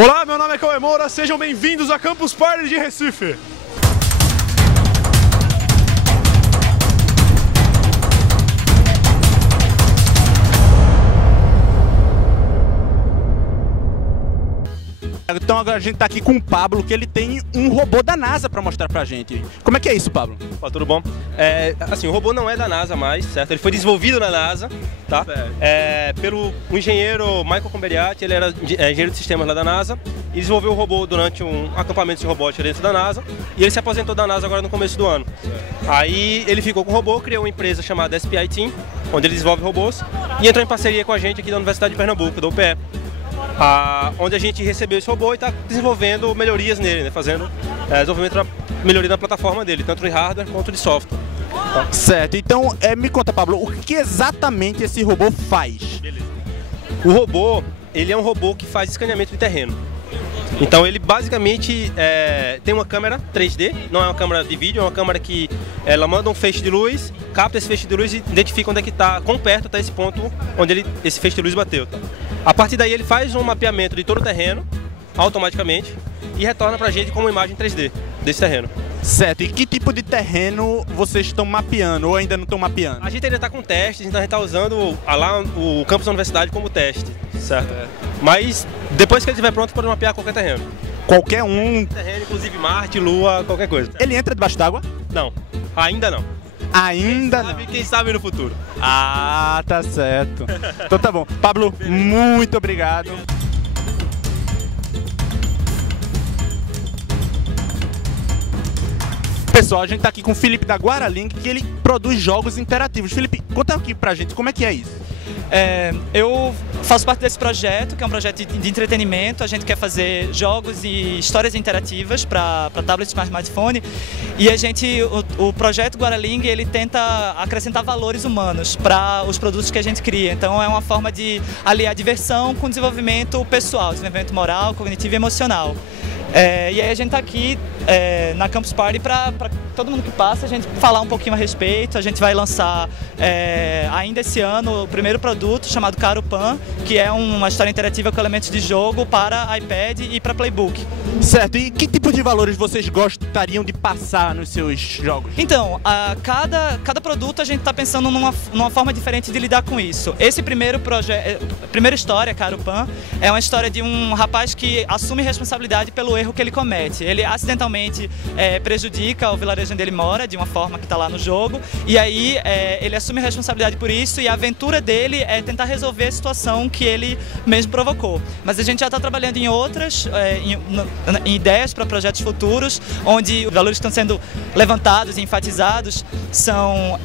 Olá, meu nome é Cauê Moura, sejam bem-vindos a Campus Party de Recife. Então agora a gente tá aqui com o Pablo, que ele tem um robô da NASA pra mostrar pra gente. Como é que é isso, Pablo? Ó, tudo bom? Assim, o robô não é da NASA mais, certo? Ele foi desenvolvido na NASA, tá? Pelo engenheiro Michael Comberiati, ele era engenheiro de sistemas lá da NASA, e desenvolveu o robô durante um acampamento de robótica dentro da NASA, e ele se aposentou da NASA agora no começo do ano. Aí ele ficou com o robô, criou uma empresa chamada SPI Team, onde ele desenvolve robôs, e entrou em parceria com a gente aqui da Universidade de Pernambuco, da UPE. Onde a gente recebeu esse robô e está desenvolvendo melhorias nele, né? Fazendo desenvolvimento da melhoria da plataforma dele, tanto de hardware quanto de software. Tá? Certo, então me conta, Pablo, o que exatamente esse robô faz? Beleza. O robô, ele é um robô que faz escaneamento de terreno. Então ele basicamente tem uma câmera 3D, não é uma câmera de vídeo, é uma câmera que ela manda um feixe de luz, capta esse feixe de luz e identifica onde é que está, quão perto está esse ponto onde esse feixe de luz bateu. Tá? A partir daí ele faz um mapeamento de todo o terreno, automaticamente, e retorna pra gente com uma imagem 3D desse terreno. Certo, e que tipo de terreno vocês estão mapeando ou ainda não estão mapeando? A gente ainda está com testes, então a gente está usando lá o campus da universidade como teste, certo? Mas depois que ele estiver pronto, pode mapear qualquer terreno. Qualquer um? Terreno, inclusive Marte, Lua, qualquer coisa. Ele entra debaixo d'água? Não, ainda não. Ainda não? Quem sabe no futuro. Ah, tá certo. Então tá bom. Pablo, muito obrigado. Pessoal, a gente tá aqui com o Felipe da Guaralink, que ele produz jogos interativos. Felipe, conta aqui pra gente, como é que é isso? Eu faço parte desse projeto, que é um projeto de entretenimento. A gente quer fazer jogos e histórias interativas para tablets e smartphone. E o projeto Guaralink, ele tenta acrescentar valores humanos para os produtos que a gente cria. Então é uma forma de aliar diversão com desenvolvimento pessoal, desenvolvimento moral, cognitivo e emocional. E aí a gente está aqui na Campus Party para todo mundo que passa a gente falar um pouquinho a respeito. A gente vai lançar ainda esse ano o primeiro produto chamado Caro Pan, que é uma história interativa com elementos de jogo para iPad e para Playbook. Certo, e que tipo de valores vocês gostariam de passar nos seus jogos? Então, cada produto a gente está pensando numa forma diferente de lidar com isso. Esse primeira história, Caro Pan, é uma história de um rapaz que assume responsabilidade pelo erro que ele comete. Ele acidentalmente prejudica o vilarejo onde ele mora, de uma forma que está lá no jogo, e aí ele assume a responsabilidade por isso, e a aventura dele é tentar resolver a situação que ele mesmo provocou. Mas a gente já está trabalhando em outras, em ideias para projetos futuros, onde os valores que estão sendo levantados e enfatizados são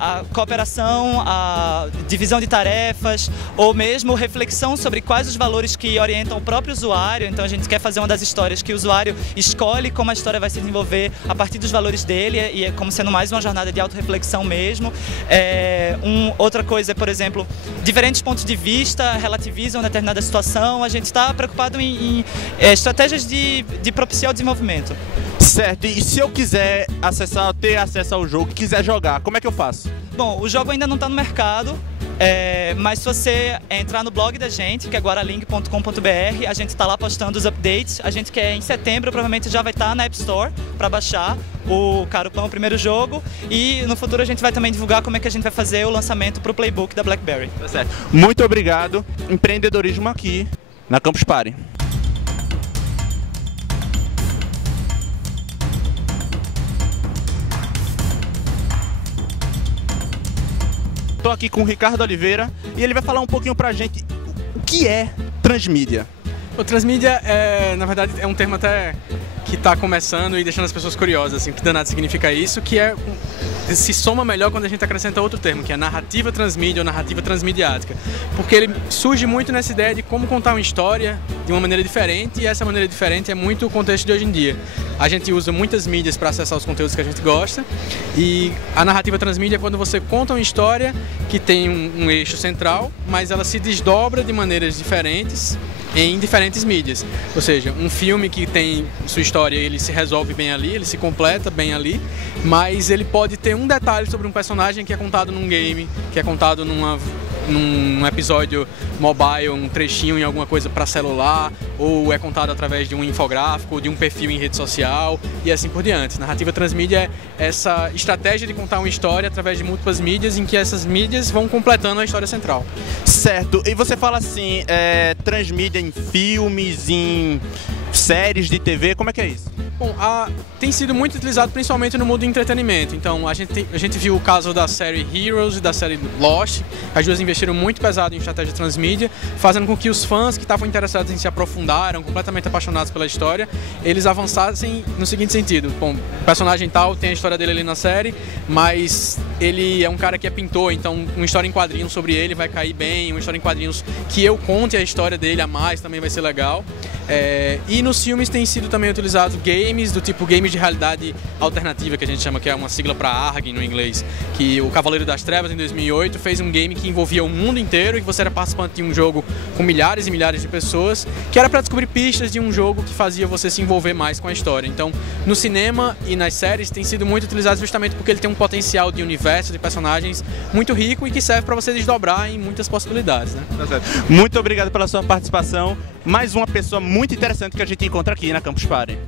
a cooperação, a divisão de tarefas, ou mesmo reflexão sobre quais os valores que orientam o próprio usuário. Então a gente quer fazer uma das histórias que o usuário escolhe como a história vai se desenvolver a partir dos valores dele, e é como sendo mais uma jornada de autorreflexão mesmo. Outra coisa é, por exemplo, diferentes pontos de vista relativizam determinada situação. A gente está preocupado em estratégias de propiciar o desenvolvimento. Certo, e se eu quiser ter acesso ao jogo, quiser jogar, como é que eu faço? Bom, o jogo ainda não está no mercado. Mas se você entrar no blog da gente, que é guaralink.com.br, a gente está lá postando os updates. A gente quer em setembro, provavelmente já vai estar na App Store para baixar o Caro Pan, o primeiro jogo. E no futuro a gente vai também divulgar como é que a gente vai fazer o lançamento para o Playbook da BlackBerry. Tá certo. Muito obrigado. Empreendedorismo aqui na Campus Party. Estou aqui com o Ricardo Oliveira e ele vai falar um pouquinho pra gente o que é transmídia. O transmídia, na verdade, é um termo até que está começando e deixando as pessoas curiosas, assim, o que danado significa isso, que se soma melhor quando a gente acrescenta outro termo, que é narrativa transmídia ou narrativa transmediática, porque ele surge muito nessa ideia de como contar uma história de uma maneira diferente, e essa maneira diferente é muito o contexto de hoje em dia. A gente usa muitas mídias para acessar os conteúdos que a gente gosta, e a narrativa transmídia é quando você conta uma história que tem um eixo central, mas ela se desdobra de maneiras diferentes em diferentes mídias. Ou seja, um filme que tem sua história, ele se resolve bem ali, ele se completa bem ali, mas ele pode ter um detalhe sobre um personagem que é contado num game, que é contado num episódio mobile, um trechinho em alguma coisa para celular, ou é contado através de um infográfico, de um perfil em rede social e assim por diante. Narrativa transmídia é essa estratégia de contar uma história através de múltiplas mídias, em que essas mídias vão completando a história central. Certo, e você fala assim, transmídia em filmes, em séries de TV, como é que é isso? Bom, tem sido muito utilizado principalmente no mundo do entretenimento. Então a gente viu o caso da série Heroes e da série Lost. As duas investiram muito pesado em estratégia transmídia, fazendo com que os fãs que estavam interessados em se aprofundar, eram completamente apaixonados pela história, eles avançassem no seguinte sentido: bom, o personagem tal tem a história dele ali na série, mas ele é um cara que é pintor, então uma história em quadrinhos sobre ele vai cair bem, uma história em quadrinhos que eu conte a história dele a mais também vai ser legal. E nos filmes tem sido também utilizado games do tipo games de realidade alternativa, que a gente chama, que é uma sigla para ARG no inglês, que o Cavaleiro das Trevas em 2008 fez um game que envolvia o mundo inteiro e que você era participante de um jogo com milhares e milhares de pessoas, que era para descobrir pistas de um jogo que fazia você se envolver mais com a história. Então, no cinema e nas séries tem sido muito utilizado justamente porque ele tem um potencial de universo, de personagens muito rico e que serve para você desdobrar em muitas possibilidades, né? Tá certo. Muito obrigado pela sua participação. Mais uma pessoa muito interessante que a gente encontra aqui na Campus Party.